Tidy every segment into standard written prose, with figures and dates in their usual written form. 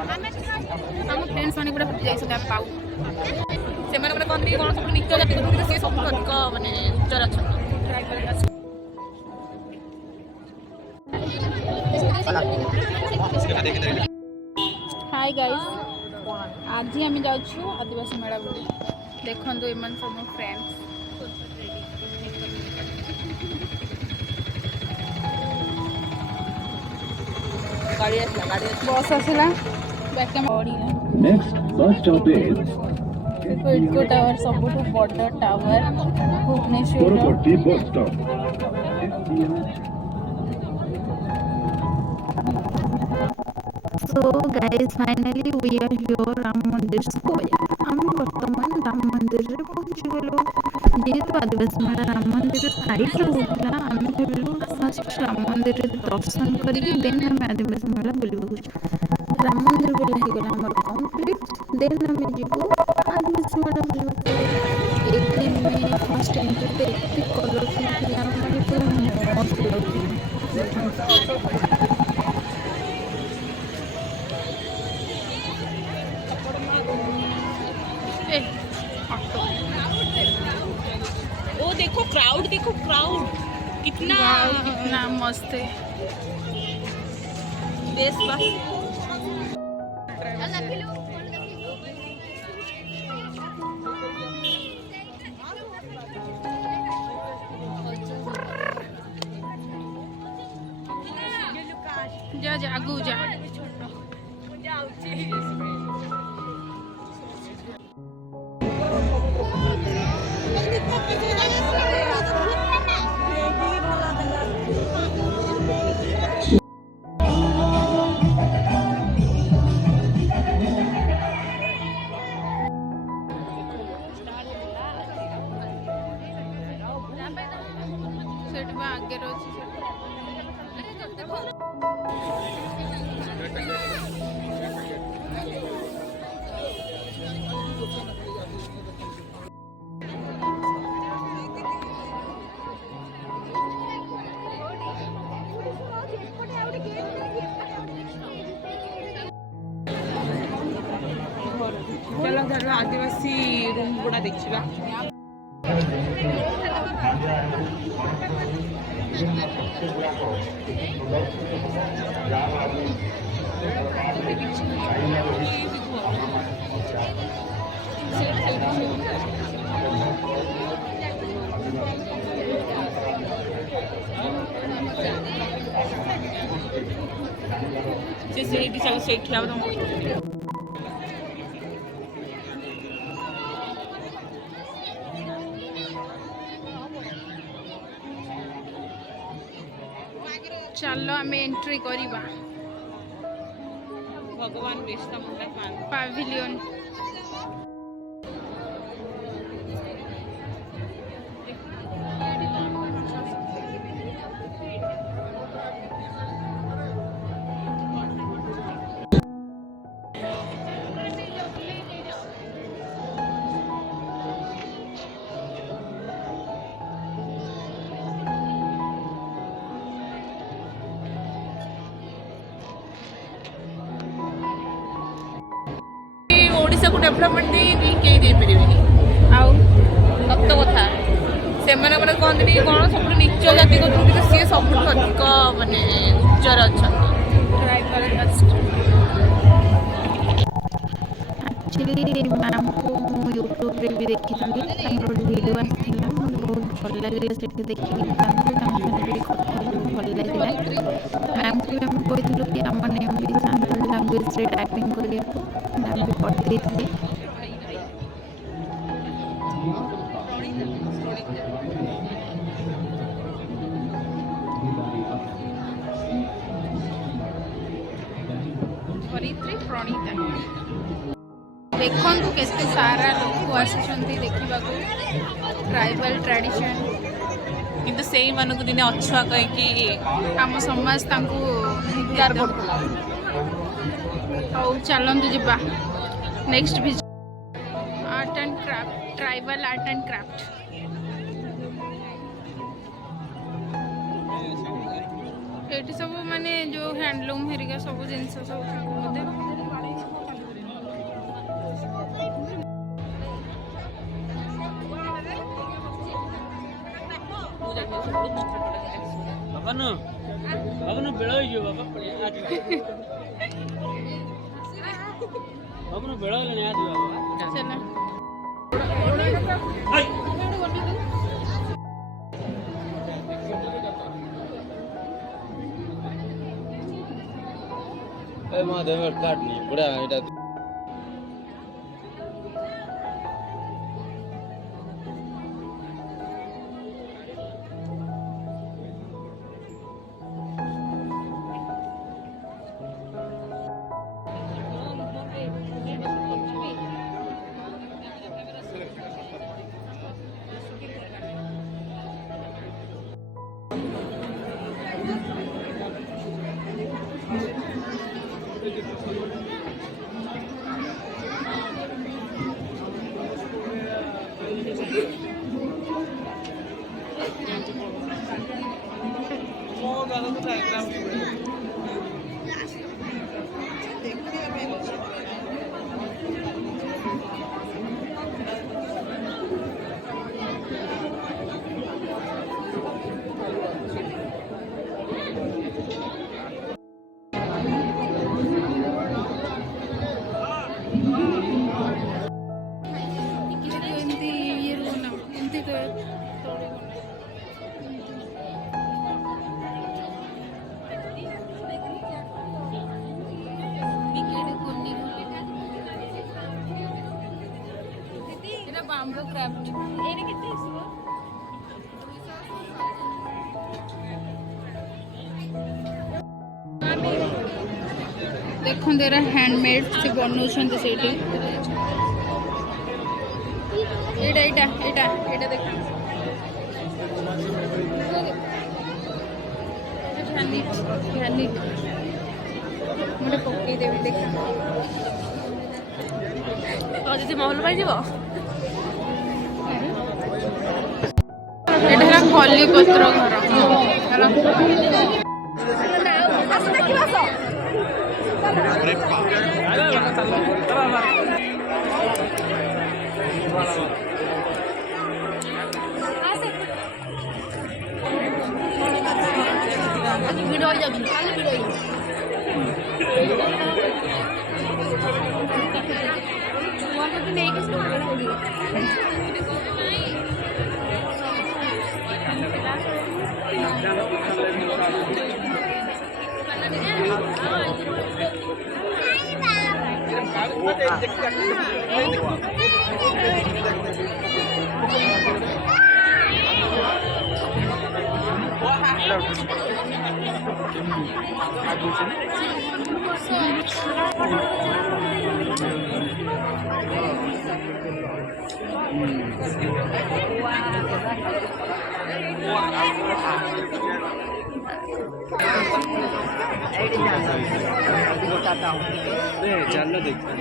ଆମ ଫ୍ରେଣ୍ଡସ୍ ମାନେ ଗୋଟେ ଯାଇଛନ୍ତି ଆମେ ପାଉ ସେମାନେ ଗୋଟେ କହନ୍ତି କ'ଣ ସବୁ ନିଚ ଜାତି କରୁଛନ୍ତି ସେ ସବୁଠୁ ଅଧିକ ମାନେ ଉଚ୍ଚରେ ଅଛନ୍ତି। हाय गाइस आज ही आम जाऊँ आदिवासी मेला बुली देखु एम सब फ्रेंड्स बस आसला इडको टावर सब बड़ tower Bhubaneswar. So guys, finally we are here Ram Mandir Square. हम वर्तमान राम मंदिर रे पहुंची गलो। जेहेतु आदिवासी मेला राम मंदिर साइड रे होतला हम कहलु फर्स्ट राम मंदिर रे दर्शन करके देन हम आदिवासी मेला बुलबो। राम मंदिर बुला ही गला हमर कंप्लीट देन हम जीवो आदिवासी मेला बुलबो। एक दिन में फर्स्ट एंट्री पे इतनी कलरफुल थिला माने पूरा मस्त लगुला। ओ देखो क्राउड कितना मस्त है। देशवासी जा जा आगू जा आगे चलो चलो आदिवासी रूम गुड़ा देखिबा। चलो सेठ चलो आम एंट्री करिबा भगवान कृष्ण पाविलियन। ओडिशा को डेवलपमेंट नहीं कई दे परिबेनी आउ सत्य कथा से माने कहते कौन सब नीच जाति करते सी सब अधिक माने उच्चर अच्छा एक्चुअली मैम को यूट्यूब रे भी देखी थी वीडियो आसला बहुत भल लगे से देखिए भल लगे मैम को भी आम कहूँ कि आम मैंने भी सान्ताली लैंग्वेज से टाइपिंग करिए मैम भी करते थे। देखु के सारा लोक आसुँच देखा ट्राइबल ट्रेडिशन किंतु से मानक दिने अछुआ कहीकि आम समाज तैयार कर चलतु जा next visit art and craft tribal art and craft ये सब माने जो हैंडलूम हेरिका सब जिन सब ବାବା ବେଳ ହେଇଯିବ ବାବା ବାବା ବେଳ ହେଲାଣି ଆଜି बाबा महादेव काटनी बड़ा এটা बाम्बू क्राफ्ट एने केते आसीबो देखो तेरा हैंडमेड से बनौछन सेठी एटा एटा एटा एटा देखा ध्यानी ध्यानी मोटे पक्के देबे देखा और जदी महल पाई जीवो एटा है खली पत्र घर वीडियो जाबी खाली वीडियो वन तो नहीं किसी चलो देखते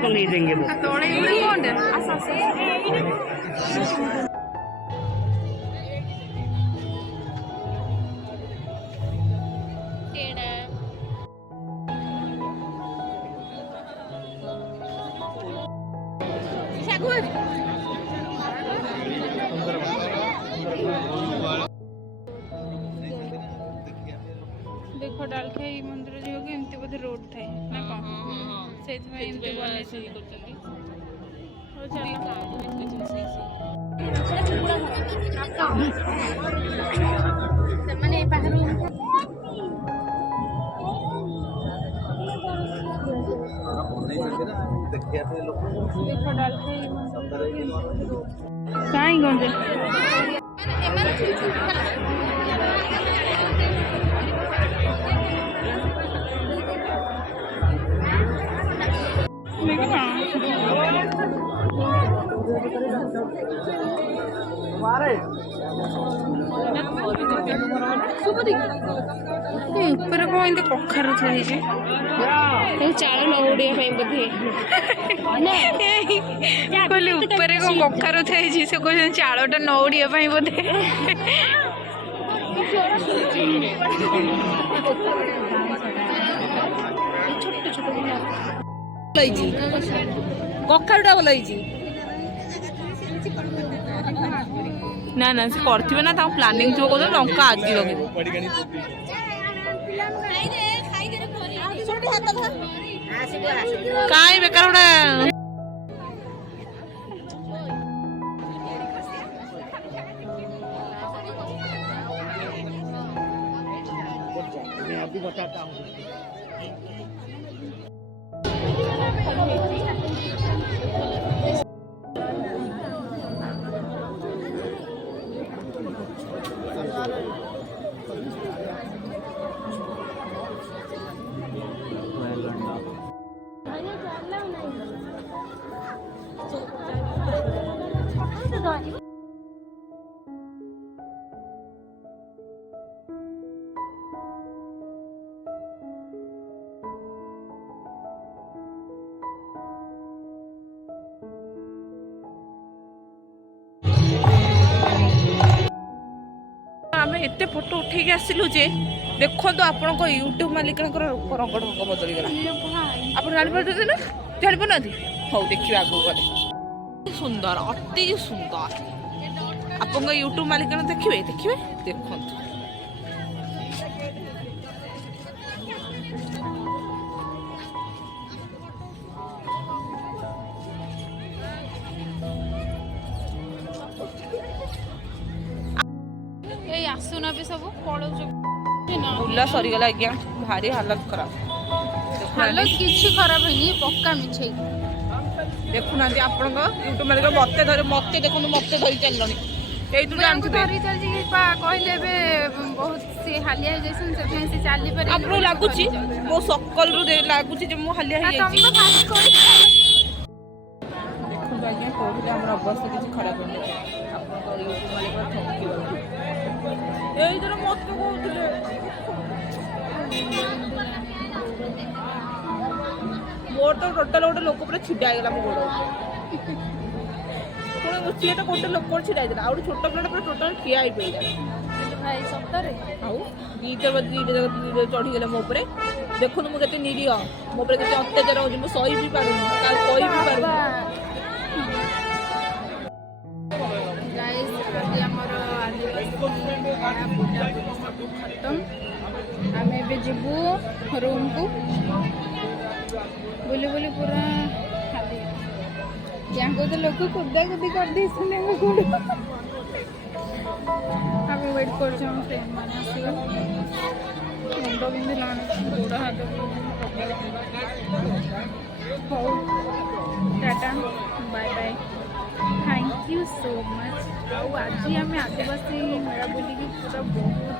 तो नहीं देंगे वो देखो डालखाई मंदिर जो होगी एमती बोधे रोड थाए ना कौन से एमती बने देखो डालखाई कहीं गंजे ऊपर कौन कखार थी चाल नौड़िया बोधे कहले ऊपर कौन कखार थी से कहते चालटा नौड़िया बोधे कखारुटा भल ନା ନା ସେ କରିଥିବେ ନା ତାଙ୍କ ପ୍ଲାନିଂ ଥିବ କହୁଛନ୍ତି ଲଙ୍କା ଆଜି ଲଗେଇବ। କାଇଁ ବେକାର ଗୋଟେ मैं अभी बताता हूँ। ଆମେ ଏତେ ଫଟୋ ଉଠେଇକି ଆସିଲୁ ଯେ ଦେଖନ୍ତୁ ଆପଣଙ୍କ ୟୁଟ୍ୟୁବ ମାଲିକଙ୍କର ରୂପ ରଙ୍ଗ ଢଙ୍ଗ ବଦଳିଗଲା। ଆପଣ ଜାଣିପାରୁଛନ୍ତି ନା? ଜାଣିପାରୁନାହାନ୍ତି? ହଉ ଦେଖିବେ ଆଗକୁ ଗଲେ। ସୁନ୍ଦର, ଅତି ସୁନ୍ଦର। ଆପଣଙ୍କ ୟୁଟ୍ୟୁବ ମାଲିକଣ ଦେଖିବେ ଦେଖିବେ ଦେଖନ୍ତୁ। ଆସୁନା ବି ସବୁ ପଳଉଛୁ ବୁଲା ସରିଗଲା ଆଜ୍ଞା, ଭାରି ହାଲତ ଖରାପ। କିଛି ଖରାପ ହେଇନି, ପକ୍କା ମିଛେଇ। ଦେଖୁନାହାନ୍ତି ଆପଣଙ୍କ ୟୁଟ୍ୟୁବ ମାଲିକ ମତେ ଦେଖନ୍ତୁ, ମତେ ଧରି ଚାଲିଲଣି। ଏଇଥିରୁ ଜାଣିଥିବେ ଧରି ଚାଲିଛି କହିଲେ ଏବେ ବହୁତ ସେ ହାଲିଆ ହେଇଯାଇଛନ୍ତି, ସେଥିପାଇଁ ସେ ଚାଲିପାରେ। ଆପଣଙ୍କୁ ଲାଗୁଛି ମୋ ସକଲରୁ ଲାଗୁଛି ଯେ ମୁଁ ହାଲିଆ ହେଇଯାଇଛି। ଦେଖନ୍ତୁ ଆଜ୍ଞା, କହୁଥିଲେ ଆମର ଅବସ୍ଥା କିଛି ଖରାପ ହେଇନି। ଆପଣଙ୍କ ୟୁଟ୍ୟୁବ ମାଲିକ ଠକିବ। ଏଇଥର ମତେ କହୁଥିଲେ ମୋର ତ ଟୋଟାଲ ଗୋଟେ ଲୋକ ପୁରା ଛିଡ଼ା ହେଇଗଲା ମୋ ଗୋଡ଼ ଉପରେ। ସିଏ ତ ଗୋଟେ ଲୋକ ଛିଡ଼ା ହେଇଥିଲା, ଆଉ ଗୋଟେ ଛୋଟ ପିଲାଟା ପୁରା ଟୋଟାଲ ଠିଆ ହେଇପଡ଼ିଲା। ଭାଇ ସତରେ ଆଉ ଦିଟା ଚଢ଼ିଗଲେ ମୋ ଉପରେ। ଦେଖନ୍ତୁ ମୁଁ କେତେ ନିରୀହ, ମୋ ଉପରେ କେତେ ଅତ୍ୟାଚାର ହେଉଛି, ମୁଁ ସହି ବି ପାରୁନି, କାହାକୁ କହି ବି ପାରୁନି। ଆମେ ଏବେ ଯିବୁ ରୁମକୁ। ବୁଲି ବୁଲି ପୁରା ଯାହାକୁ ତ ଲୋକ କୁଦା କୁଦି କରିଦେଇଛନ୍ତି ଆମେ ଗୋଡ଼। ଆମେ ୱେଟ୍ କରୁଛୁ ଆମ ଫ୍ରେଣ୍ଡ ମାନେ ଆସିବେ। ମୁଣ୍ଡ ବିନ୍ଧିଲାଣି, ଗୋଡ଼ ହାତ ହଉ, tata, bye bye, thank you so much. ଆଉ ଆଜି ଆମେ ଆଦିବାସୀ ମେଳା ବୁଲିକି ପୁରା ବହୁତ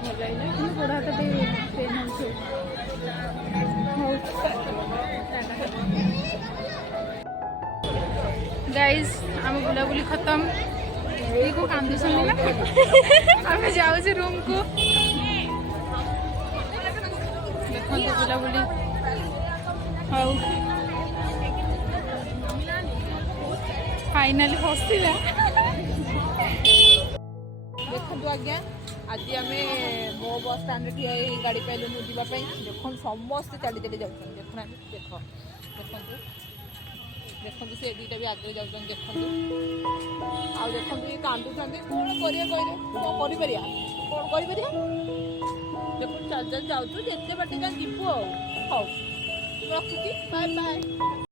ଭଲ ଲାଗିଲା, କିନ୍ତୁ ଗୋଡ଼ ହାତ ଟିକେ ପେନ୍ ହେଉଛି। ହଉ ଗାଇଜ୍, ଆମ ବୁଲାବୁଲି ଖତମ। ଏଇକୁ କାନ୍ଦୁଛନ୍ତି ନା? ଆମେ ଯାଉଛୁ ରୁମକୁ। ଦେଖନ୍ତୁ ବୁଲାବୁଲି। ହଉ ଫାଇନାଲି ହସିଲା। ଦେଖନ୍ତୁ ଆଜ୍ଞା, ଆଜି ଆମେ ମୋ ବସ୍ ଷ୍ଟାଣ୍ଡରେ ଠିଆ ହେଇ ଗାଡ଼ି ପାଇଲୁନୁ ଯିବା ପାଇଁ। ଦେଖନ୍ତୁ ସମସ୍ତେ ଚାଲି ଚାଲି ଯାଉଛନ୍ତି। ଦେଖୁନାହାନ୍ତି, ଦେଖନ୍ତୁ ସେ ଦୁଇଟା ବି ଆଗରେ ଯାଉଛନ୍ତି। ଦେଖନ୍ତୁ, ଆଉ ଦେଖନ୍ତୁ ଇଏ କାନ୍ଦୁଛନ୍ତି। କ'ଣ କରିବା କହିଲେ? କ'ଣ କରିପାରିବା? ଦେଖନ୍ତୁ ଚାଲି ଚାଲି ଯାଉଛୁ, ଯେତେ ବାଟ ଯାଏଁ ଯିବୁ ଆଉ। ହଉ ରଖୁଛି, ବାଏ ବାଏ।